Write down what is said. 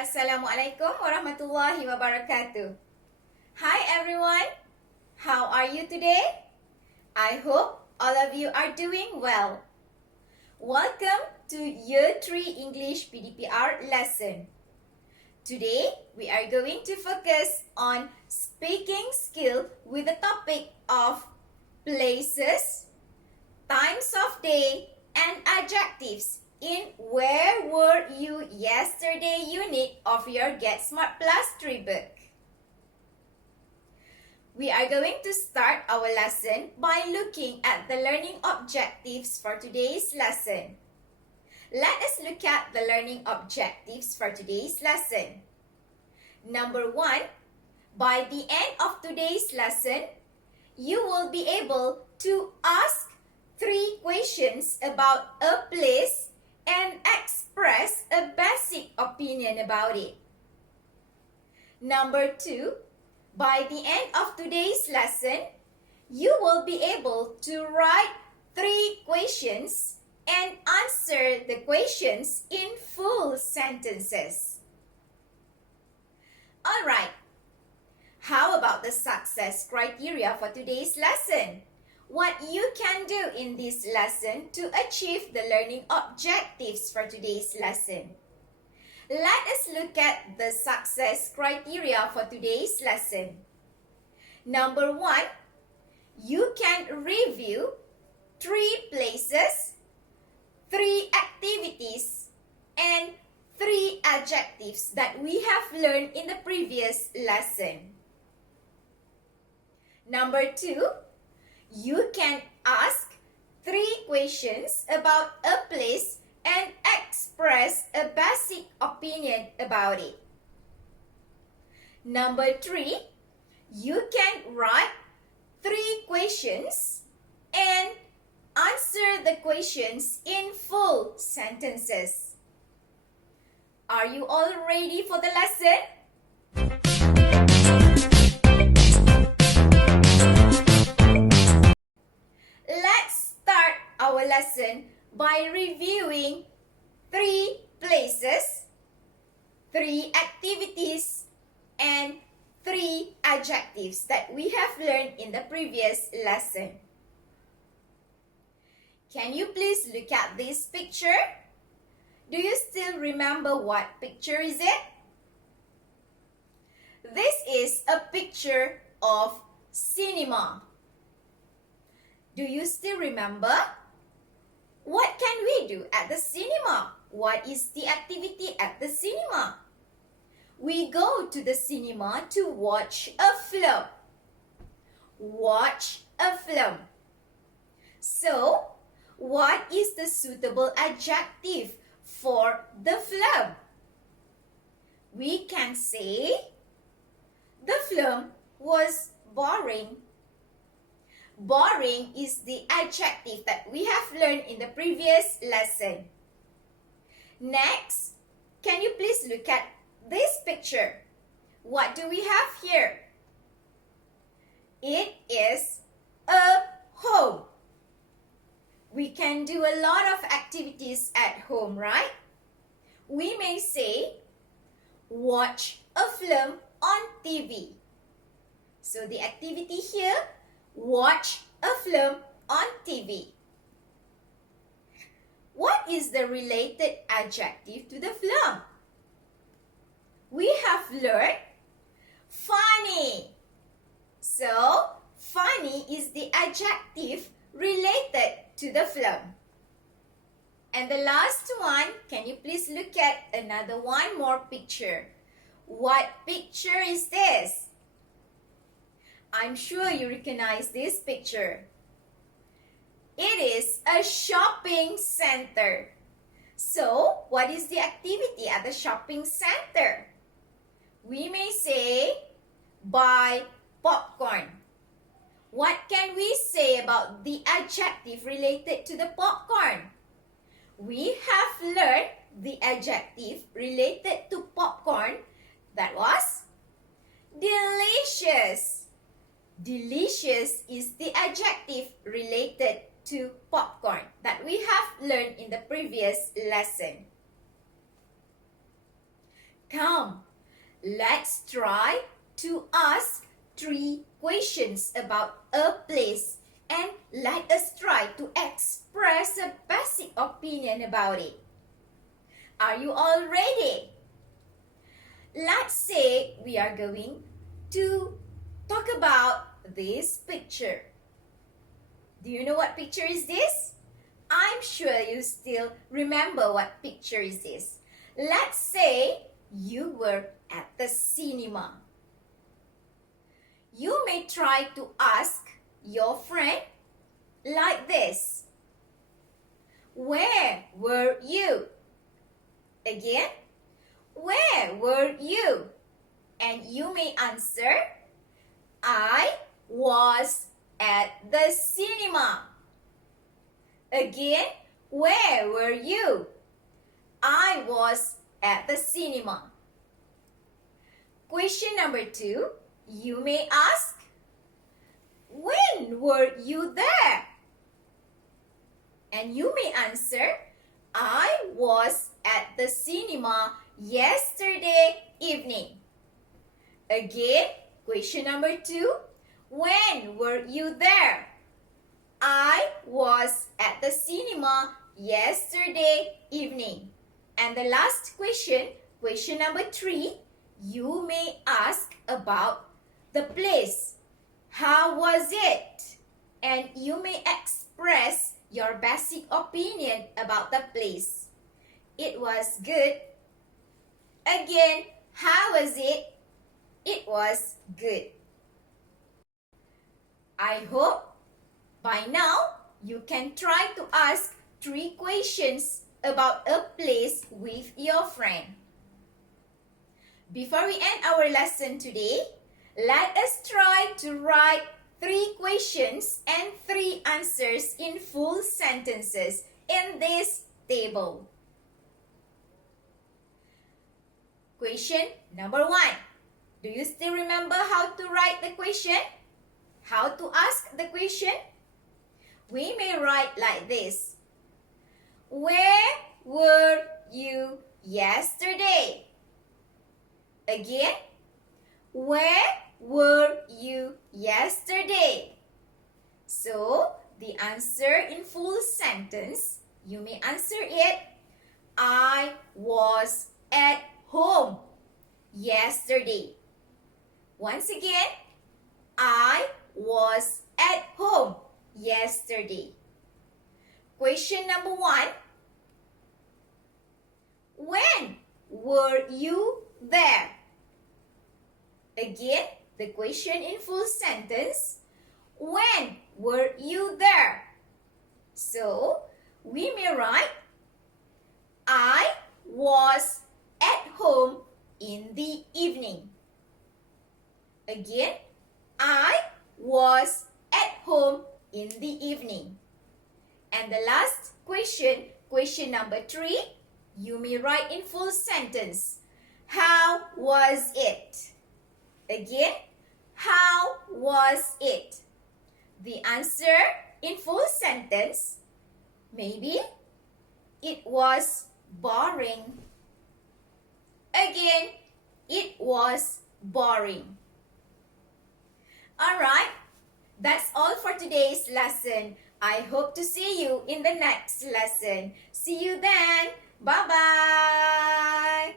Assalamualaikum warahmatullahi wabarakatuh. Hi everyone, how are you today? I hope all of you are doing well. Welcome to Year 3 English PDPR lesson. Today, we are going to focus on speaking skill with the topic of places, times of day, and adjectives in Where Were You Yesterday unit of your Get Smart Plus 3 book. We are going to start our lesson by looking at the learning objectives for today's lesson. Let us look at the learning objectives for today's lesson. Number 1, by the end of today's lesson, you will be able to ask 3 questions about a place and express a basic opinion about it. Number 2, by the end of today's lesson, you will be able to write 3 questions and answer the questions in full sentences. Alright, how about the success criteria for today's lesson? What you can do in this lesson to achieve the learning objectives for today's lesson. Let us look at the success criteria for today's lesson. Number 1, you can review 3 places, 3 activities, and 3 adjectives that we have learned in the previous lesson. Number 2, you can ask 3 questions about a place and express a basic opinion about it. Number 3, you can write 3 questions and answer the questions in full sentences. Are you all ready for the lesson? Let's start our lesson by reviewing 3 places, 3 activities, and 3 adjectives that we have learned in the previous lesson. Can you please look at this picture? Do you still remember what picture is it? This is a picture of cinema. Do you still remember? What can we do at the cinema? What is the activity at the cinema? We go to the cinema to watch a film. Watch a film. So, what is the suitable adjective for the film? We can say, the film was boring. Boring is the adjective that we have learned in the previous lesson. Next, can you please look at this picture? What do we have here? It is a home. We can do a lot of activities at home, right? We may say, watch a film on TV. So the activity here, watch a film on TV. What is the related adjective to the film? We have learned funny. So, funny is the adjective related to the film. And the last one, can you please look at another one more picture? What picture is this? I'm sure you recognize this picture. It is a shopping center. So, what is the activity at the shopping center? We may say, buy popcorn. What can we say about the adjective related to the popcorn? We have learned the adjective related to popcorn. That was delicious. Delicious is the adjective related to popcorn that we have learned in the previous lesson. Come let's try to ask 3 questions about a place and let us try to express a basic opinion about it. Are you all ready? Let's say we are going to talk about this picture. Do you know what picture is this? I'm sure you still remember what picture is this. Let's say you were at the cinema. You may try to ask your friend like this. Where were you? Again, where were you? And you may answer, I was at the cinema. Again, where were you? I was at the cinema. Question number 2, you may ask, when were you there? And you may answer, I was at the cinema yesterday evening. Again, question number 2, when were you there? I was at the cinema yesterday evening. And the last question, question number 3, you may ask about the place. How was it? And you may express your basic opinion about the place. It was good. Again, how was it? It was good. I hope by now you can try to ask 3 questions about a place with your friend. Before we end our lesson today, let us try to write 3 questions and 3 answers in full sentences in this table. Question number 1. Do you still remember how to write the question? How to ask the question? We may write like this. Where were you yesterday? Again, where were you yesterday? So, the answer in full sentence, you may answer it, I was at home yesterday. Once again, I was at home yesterday. Question number 1. When were you there? Again, the question in full sentence. When were you there? So, we may write, I was at home in the evening. Again, I was at home in the evening. And the last question, question number 3, you may write in full sentence. How was it? Again, how was it? The answer in full sentence, maybe it was boring. Again, it was boring. Alright, that's all for today's lesson. I hope to see you in the next lesson. See you then. Bye-bye.